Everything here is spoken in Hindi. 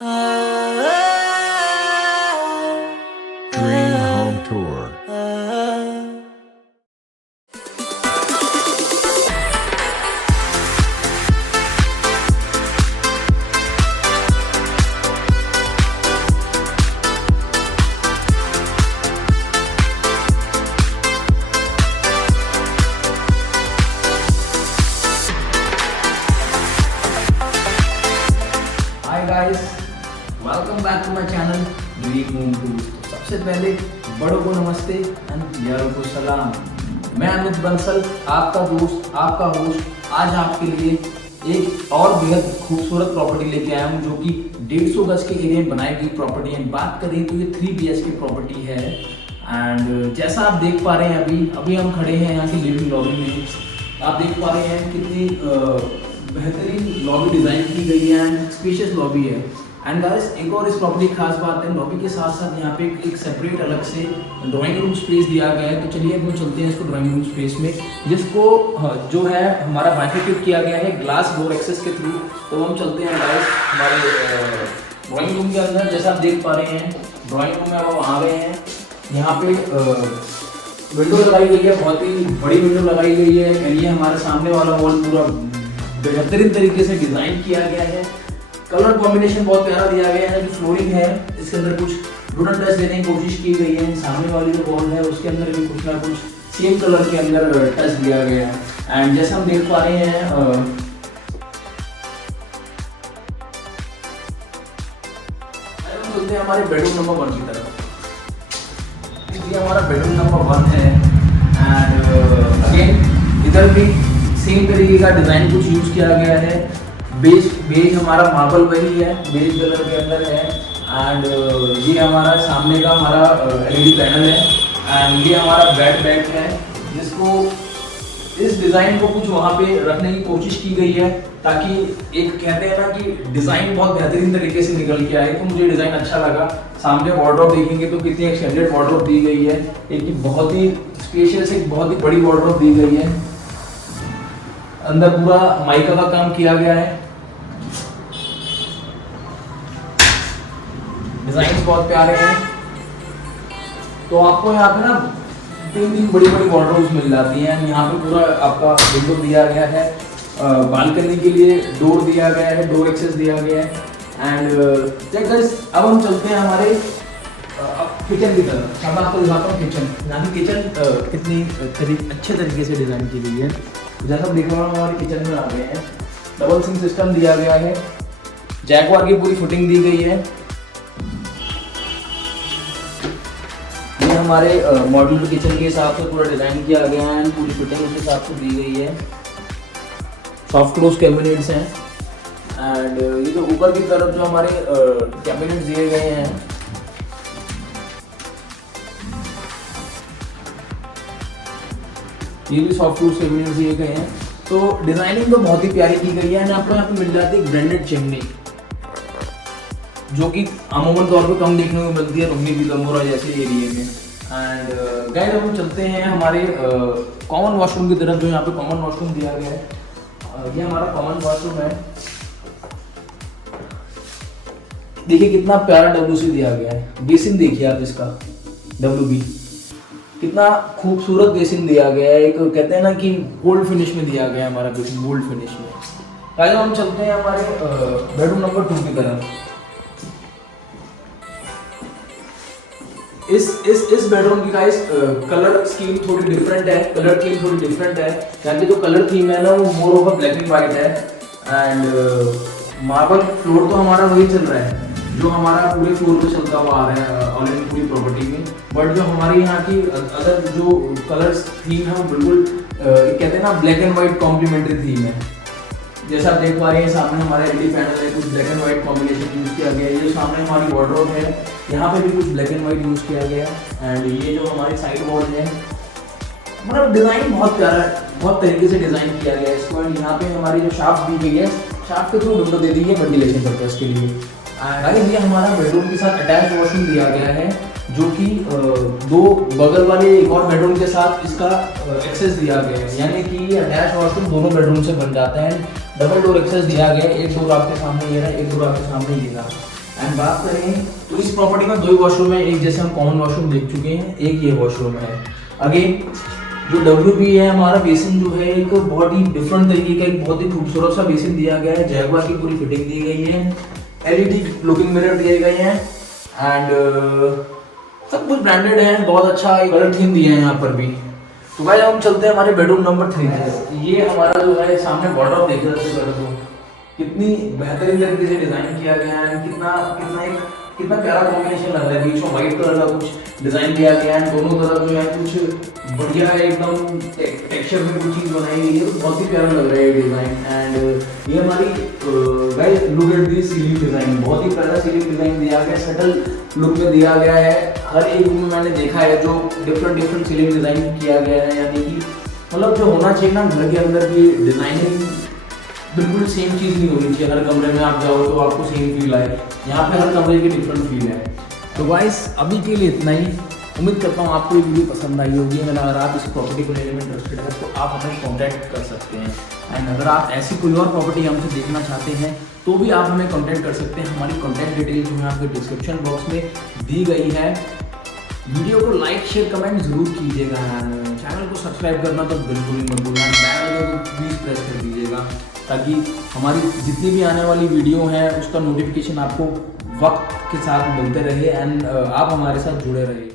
Dream Home Tour. Hi guys, welcome back to my channel dream home tour. सबसे पहले बड़ों को नमस्ते एंड यारों को सलाम। मैं अमित बंसल, आपका दोस्त, आपका होस्ट, आज आपके लिए एक और बेहद खूबसूरत प्रॉपर्टी लेके आया हूँ जो कि 150 गज के एरिया में बनाई गई प्रॉपर्टी है। बात करें तो ये 3 BHK प्रॉपर्टी है एंड जैसा आप देख पा रहे हैं अभी हम खड़े हैं यहाँ की लिविंग लॉबी में। आप देख पा रहे हैं कितनी बेहतरीन लॉबी डिज़ाइन की गई है एंड स्पेशियस लॉबी है। एंड गाइस, एक और इस प्रॉपर्टी की खास बात है, लॉबी के साथ साथ यहाँ पे एक सेपरेट अलग से ड्राइंग रूम स्पेस दिया गया है। तो चलिए अब हम चलते हैं इसको ड्राइंग रूम स्पेस में, जिसको जो है हमारा बाइफरकेट किया गया है ग्लास डोर एक्सेस के थ्रू। तो हम चलते हैं गाइस हमारे ड्राइंग रूम के अंदर। जैसा आप देख पा रहे हैं ड्राइंग रूम में हम आ गए हैं। यहाँ पे विंडो लगाई गई है, बहुत ही बड़ी विंडो लगाई गई है एंड ये हमारे सामने वाला वॉल पूरा बेहतरीन तरीके से डिजाइन किया गया है। कलर कॉम्बिनेशन बहुत प्यारा दिया गया है। जो फ्लोरिंग है इसके अंदर कुछ वुडन टच देने की कोशिश की गई है। सामने वाली जो वॉल है उसके अंदर भी कुछ ना कुछ सेम कलर के अंदर टच दिया गया है। एंड जैसा हम देख पा रहे हैं चलते हैं हमारे बेडरूम नंबर 1 की तरफ। ये हमारा बेडरूम नंबर 1 है एंड अगेन इधर भी सेम तरीके का डिजाइन कुछ यूज किया गया है। बेज हमारा मार्बल वही है, बेज कलर के अंदर है। एंड ये हमारा सामने का हमारा LED पैनल है एंड ये हमारा बेड है, जिसको इस डिज़ाइन को कुछ वहाँ पे रखने की कोशिश की गई है ताकि एक कहते हैं ना कि डिज़ाइन बहुत बेहतरीन तरीके से निकल के आए। तो मुझे डिज़ाइन अच्छा लगा। सामने वार्डरोब देखेंगे तो कितनी एक्सटेंडेड वार्डरोब दी गई है। एक बहुत ही स्पेशियस, एक बहुत ही बड़ी वार्डरोब दी गई है। अंदर पूरा माइका का काम किया गया है। डिजाइन बहुत प्यारे हैं। तो आपको यहाँ पे ना 3 बड़ी वार्डरोब्स मिल जाती हैं। यहाँ पे पूरा आपका विंडो दिया गया है, बालकनी के लिए डोर दिया गया है, डोर एक्सेस दिया गया है। एंड अब हम चलते हैं हमारे किचन की तरफ। अब आपको दिखाता हूँ किचन। यहाँ की किचन कितनी अच्छे तरीके से डिज़ाइन की गई है। जैसा आप देख रहे हो हमारे किचन में आ गए हैं। डबल सिंक सिस्टम दिया गया है, जैकवार की पूरी फिटिंग दी गई है। ये हमारे मॉड्यूलर किचन के हिसाब से पूरा डिज़ाइन किया गया है, पूरी फिटिंग उस हिसाब से दी गई है। सॉफ्ट क्लोज कैबिनेट्स हैं एंड ये जो ऊपर की तरफ जो हमारे कैबिनेट्स दिए गए हैं ये भी सॉफ्ट क्लोज कैबिनेट्स दिए गए हैं। तो डिजाइनिंग तो बहुत ही प्यारी की गई है एंड आपको यहाँ पे मिल जाती है ब्रांडेड चिमनी, जो कि अमूमन तौर पे कम देखने को मिलती है रोहिणी बिलम्बोरा जैसे एरिया में। एंड गाइस अब हम चलते हैं हमारे कॉमन वॉशरूम की तरफ, जो यहाँ पे कॉमन वॉशरूम दिया गया है। ये हमारा कॉमन वॉशरूम है। देखिए कितना प्यारा WC दिया गया है। बेसिन देखिए आप इसका, WB कितना खूबसूरत बेसिन दिया गया है। एक कहते हैं ना कि गोल्ड फिनिश में दिया गया है हमारा बेसिन, गोल्ड फिनिश में। गाइस हम चलते हैं हमारे बेडरूम नंबर 2 की तरफ। इस बेडरूम की गाइस कलर स्कीम थोड़ी डिफरेंट है। यहाँ की जो कलर थीम है ना वो more over black and white है। एंड मार्बल फ्लोर तो हमारा वही चल रहा है जो हमारा पूरे फ्लोर पे चलता हुआ आ रहा है ऑलरेडी पूरी प्रॉपर्टी में। बट जो हमारी यहाँ की अदर जो कलर थीम है वो बिल्कुल कहते हैं ना black and white complementary theme है। जैसा आप देख पा रहे हैं सामने हमारा LED पैनल है, कुछ black and white combination use किया गया है। ये सामने हमारी वार्डरोब है, यहाँ पे भी कुछ ब्लैक एंड व्हाइट यूज किया गया है। एंड ये जो हमारी साइड वॉल है, मतलब डिजाइन बहुत प्यारा है, बहुत तरीके से डिजाइन किया गया है इसको। एंड यहाँ पे हमारी जो शाफ्ट दी गई है, शाफ्ट के थ्रू विंडो दे दी है वेंटिलेशन पर्पस के लिए। एंड ये हमारा बेडरूम के साथ अटैच वॉशरूम दिया गया है, जो कि 2 बगल वाले एक और बेडरूम के साथ इसका एक्सेस दिया गया है। यानी कि अटैच वॉशरूम दोनों बेडरूम से बन जाता है। डबल डोर एक्सेस दिया गया है। एक डोर आपके सामने ये रहा, एक डोर आपके सामने ये रहा। एंड बात करें तो इस प्रॉपर्टी में 2 वॉशरूम है। एक जैसे हम कॉमन वॉशरूम देख चुके हैं, एक ये वॉशरूम है। अगेन जो WP है हमारा बेसिन जो है एक बहुत ही डिफरेंट तरीके का, एक बहुत ही खूबसूरत सा बेसिन दिया गया है। जैगुआर की पूरी फिटिंग दी गई है, LED लुकिंग मिरर दिए गए हैं एंड सब कुछ ब्रांडेड है। बहुत अच्छा कलर थीम दिया है यहाँ पर भी। तो भाई हम चलते हैं हमारे बेडरूम नंबर 3 पे। ये हमारा जो है सामने वार्डरोब देख सकते हो, कितनी बेहतरीन तरीके से डिजाइन किया गया है। कितना प्यारा कॉम्बिनेशन लग रहा है। बीच में व्हाइट कलर का कुछ डिजाइन दिया गया है, दोनों तरफ जो है कुछ बढ़िया है, एकदम टेक्सचर में कुछ चीज बनाई गई है। तो बहुत ही प्यारा लग रहा है ये डिजाइन। एंड ये हमारी guys look at this ceiling design, बहुत ही प्यारा सीलिंग डिजाइन दिया गया, सटल लुक में दिया गया है। हर एक रूम में मैंने देखा है जो डिफरेंट सीलिंग डिजाइन किया गया है, यानी कि मतलब जो होना चाहिए ना घर के अंदर की डिजाइनिंग बिल्कुल सेम चीज़ नहीं होनी चाहिए। हर कमरे में आप जाओ तो आपको सेम फील आए, यहाँ पे हर कमरे की डिफरेंट फील है। तो गाइस अभी के लिए इतना ही। उम्मीद करता हूँ आपको ये वीडियो पसंद आई होगी। एंड अगर आप इस प्रॉपर्टी को लेने में इंटरेस्टेड है तो आप हमें कॉन्टैक्ट कर सकते हैं। एंड अगर आप ऐसी कोई और प्रॉपर्टी हमसे देखना चाहते हैं तो भी आप हमें कॉन्टैक्ट कर सकते हैं। हमारी कॉन्टैक्ट डिटेल जो है आपके डिस्क्रिप्शन बॉक्स में दी गई है। वीडियो को लाइक शेयर कमेंट जरूर कीजिएगा। चैनल को सब्सक्राइब करना तो बिल्कुल ही मत भूलना, बेल आइकन को प्लीज़ प्रेस कर दीजिएगा ताकि हमारी जितनी भी आने वाली वीडियो है उसका नोटिफिकेशन आपको वक्त के साथ मिलते रहे एंड आप हमारे साथ जुड़े रहे।